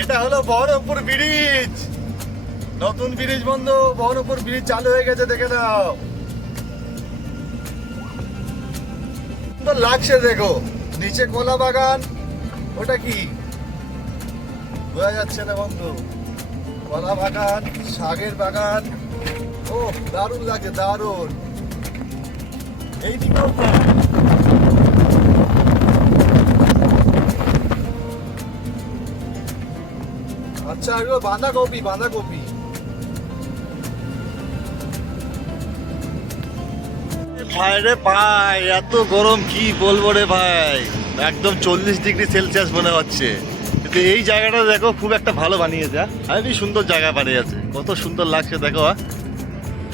এটা হলো বহরমপুর ব্রিজ, নতুন ব্রিজ বন্ধু। বহরমপুর ব্রিজ চালু হয়ে গেছে, দেখে নাও। সুন্দর লাগছে দেখো, নিচে কলা বাগান। ওটা কি বোঝা যাচ্ছে না বন্ধু। কলা বাগান, শাকের বাগান। ও দারুণ লাগে, দারুণ। এইদিকেও আচ্ছা, এগুলো বাঁধাকপি, বাঁধাকপি। ভাই রে ভাই, এত গরম কি বলবো রে ভাই, একদম 40°C মনে হচ্ছে। কিন্তু এই জায়গাটা দেখো খুব একটা ভালো বানিয়েছে। খুবই সুন্দর জায়গা বানিয়েছে, কত সুন্দর লাগছে দেখো।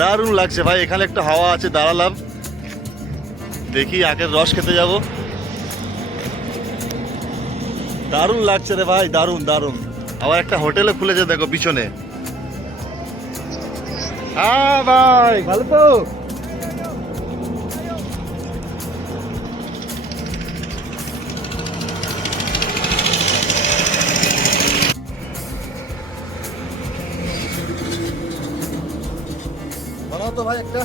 দারুণ লাগছে ভাই। এখানে একটা হাওয়া আছে, দাঁড়ালাম, দেখি আখের রস খেতে যাব। দারুণ লাগছে রে ভাই, দারুণ দারুণ। আবার একটা হোটেলে খুলেছে দেখো পিছনে। হ্যাঁ ভাই, ভালো তো? বানাও তো ভাই একটা।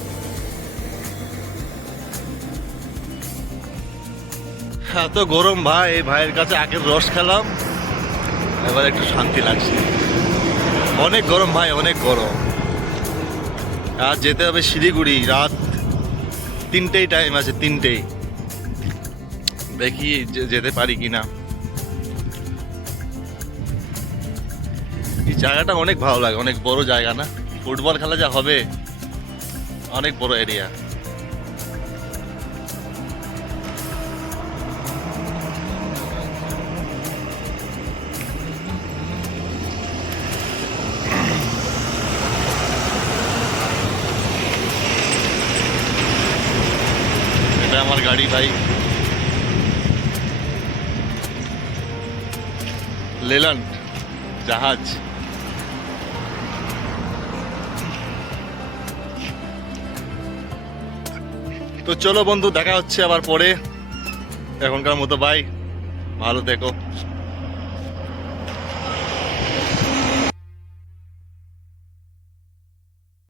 এত গরম ভাই, এই ভাইয়ের কাছে আখের রস খেলাম, এবার একটু শান্তি লাগছে। অনেক গরম ভাই, অনেক গরম। আর যেতে হবে শিলিগুড়ি, রাত 3টেই টাইম আছে, 3টেই। দেখি যেতে পারি কিনা। এই জায়গাটা অনেক ভালো লাগে, অনেক বড় জায়গা না? ফুটবল খেলা যা হবে, অনেক বড় এরিয়া। এটা আমার গাড়ি ভাই, লেল্যান্ড জাহাজ। তো চলো বন্ধু, দেখা হচ্ছে আবার পরে। এখনকার মতো বাই, ভালো থেকো।